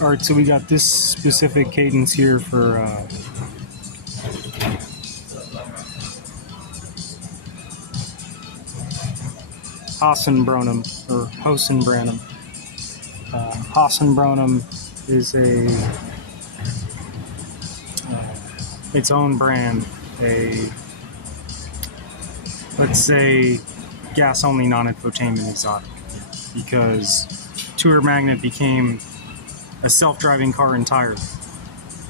Alright, so we got this specific cadence here for Hassenbronam or Hassenbronam. Hassenbronam is its own brand, let's say gas-only non-infotainment exotic, because Tourmagnet became a self-driving car entirely.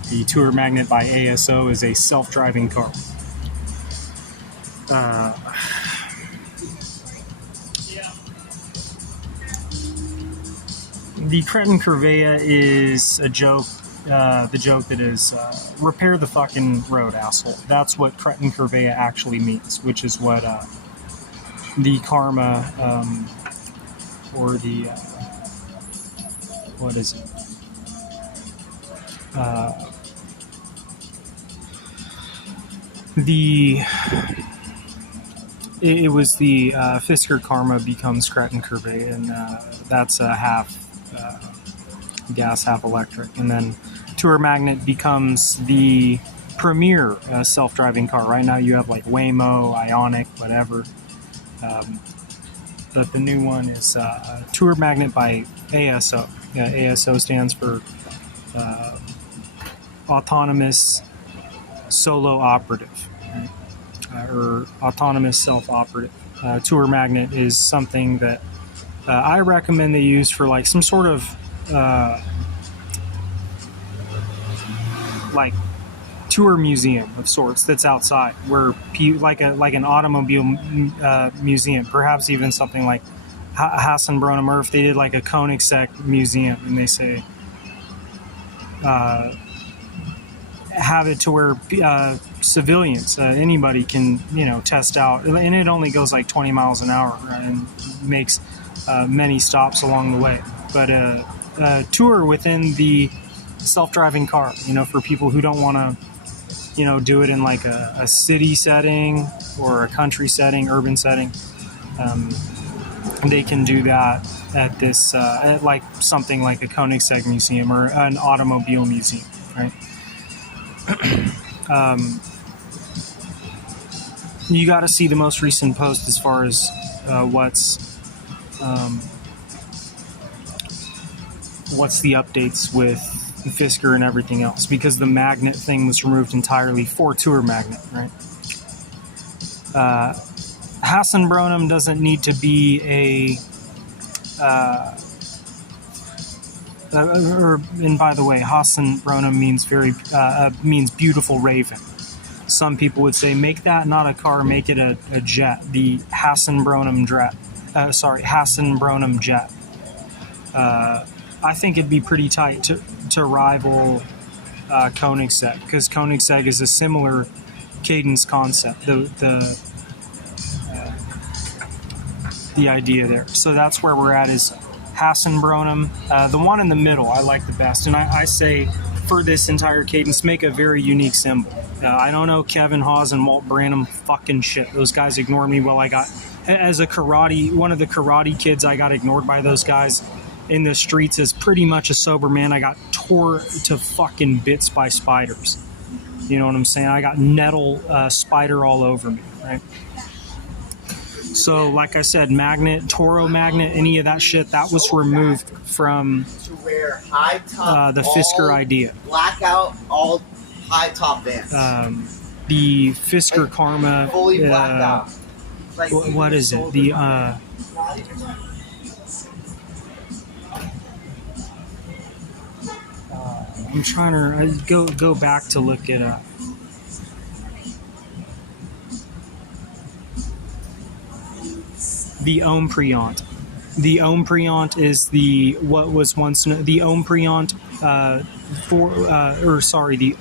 The Tourmagnet by ASO is a self-driving car. The Cretin Curvea is a joke. The joke that is, repair the fucking road, asshole. That's what Cretin Curvea actually means, which is what the karma, or the, what is it? It was the Fisker karma becomes Cretin Curvea, and that's a half gas, half electric. And then Tourmagnet becomes the premier self-driving car. Right now you have like Waymo, Ioniq, whatever. But the new one is Tourmagnet by ASO. ASO stands for Autonomous Solo Operative, right? Or Autonomous Self-Operative. Tourmagnet is something that I recommend they use for like some sort of like tour museum of sorts that's outside, where like an automobile museum, perhaps even something like Hassenbronam, or if they did like a Koenigsegg museum and they say have it to where civilians, anybody can, test out, and it only goes like 20 miles an hour, right, and makes many stops along the way. But tour within the self-driving car, for people who don't want to, do it in like a city setting or a country setting, urban setting. They can do that at this, at like something like a Koenigsegg museum or an automobile museum, right? You got to see the most recent post as far as what's the updates with Fisker and everything else, because the magnet thing was removed entirely for Tourmagnet, right? Hassenbronam doesn't need to be and by the way, Hassenbronam means beautiful raven. Some people would say, make that not a car, make it a jet. The Hassenbronam jet. I think it'd be pretty tight to rival Koenigsegg, because Koenigsegg is a similar cadence concept. The idea there. So that's where we're at, is Hassenbronam. The one in the middle I like the best, and I say for this entire cadence, make a very unique symbol. I don't know Kevin Hawes and Walt Branham fucking shit. Those guys ignored me while I got, as one of the karate kids, I got ignored by those guys in the streets as pretty much a sober man. I got tore to fucking bits by spiders. You know what I'm saying? I got nettle spider all over me, right? So, like I said, magnet, Tourmagnet, any of that shit, that was removed from the Fisker idea. Blackout all high top bands. The Fisker Karma. Fully blacked out. Like, what is it? The I'm trying to go back to look at the Tourmagnet. The Tourmagnet is what was once the Tourmagnet the Tourmagnet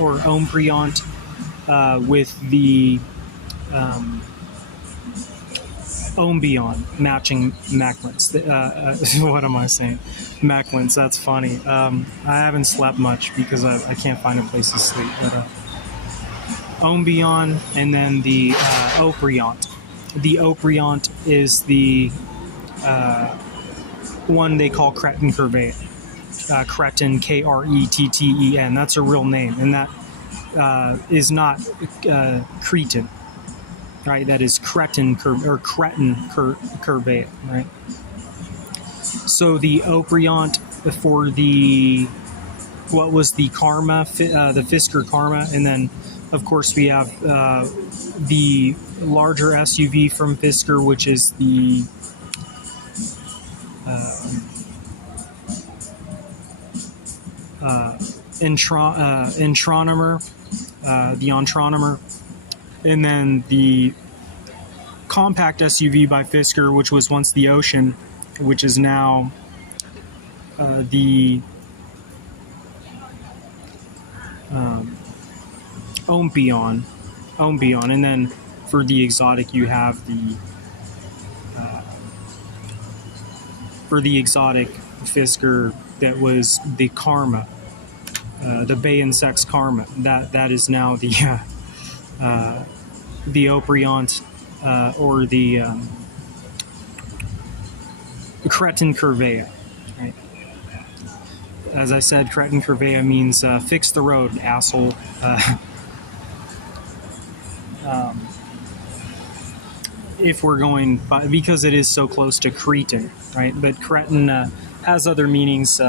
or Tourmagnet with the Tourmagnet matching Macklins. What am I saying? Macklins, that's funny. I haven't slept much because I can't find a place to sleep. But Tourmagnet and then the Tourmagnet. The Tourmagnet is the one they call Cretin Curvea. Cretin, Kretten. That's a real name, and that is not Cretan, right? That is Cretin curvaea, right? So the opriont for what was the Karma, the Fisker Karma, and then of course we have the larger SUV from Fisker, which is the Intronomer, and then the compact SUV by Fisker, which was once the Ocean, which is now the Ompion, and then for the exotic you have the for the exotic Fisker that was the Karma, the Bay and Sex Karma. That is now the Opriant or the Cretin curvaea. Right? As I said, Cretin curvaea means fix the road, asshole. If we're going by, because it is so close to Cretan, right? But Cretin has other meanings.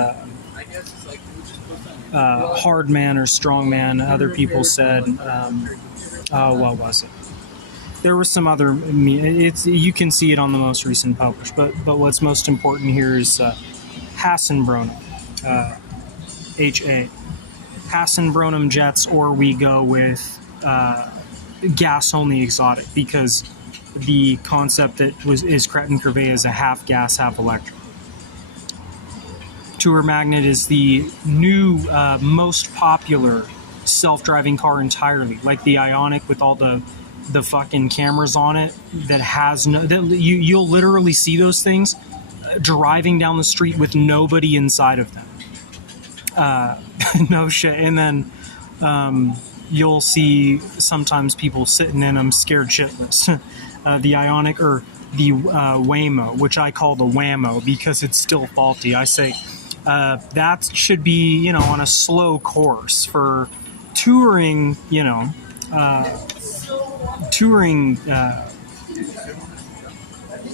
Hard man or strong man. Other people said, what was it? There was some other. You can see it on the most recent published. But what's most important here is Hassenbronam, HA. Hassenbronam jets, or we go with gas only exotic, because the concept that is Cretin curvaea is a half gas, half electric. Tourmagnet is the new, most popular self-driving car entirely, like the Ioniq with all the fucking cameras on it. That has no, you'll literally see those things driving down the street with nobody inside of them. No shit. And then you'll see sometimes people sitting in them scared shitless. The Ioniq, or the Waymo, which I call the Whammo because it's still faulty. I say that should be, on a slow course for touring,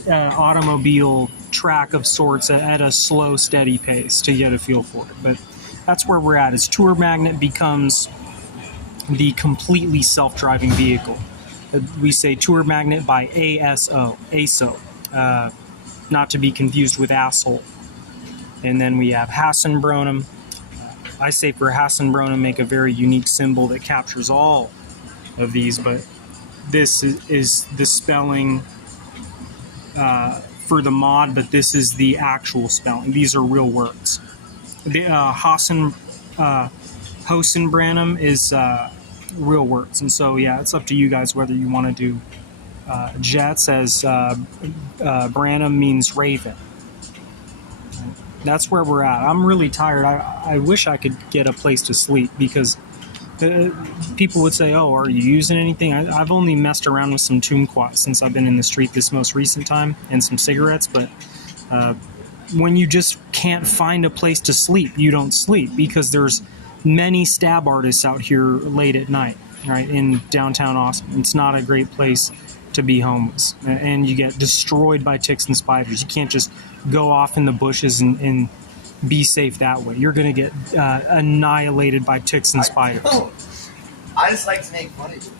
automobile track of sorts at a slow, steady pace to get a feel for it. But that's where we're at. As Tourmagnet becomes the completely self-driving vehicle. We say Tourmagnet by ASO, not to be confused with asshole. And then we have Hassenbronam. I say for Hassenbronam, make a very unique symbol that captures all of these, but this is the spelling for the mod, but this is the actual spelling. These are real words. The Hassenbronam is real words, and so yeah, it's up to you guys whether you want to do jets, as Branham means raven. That's where we're at. I'm really tired. I wish I could get a place to sleep, because people would say, oh, are you using anything? I've only messed around with some Tourmagnet since I've been in the street this most recent time, and some cigarettes, but when you just can't find a place to sleep, you don't sleep, because there's many stab artists out here late at night, right, in downtown Austin. It's not a great place to be homeless, and you get destroyed by ticks and spiders. You can't just go off in the bushes and be safe that way. You're going to get annihilated by ticks and spiders. I just like to make fun of you.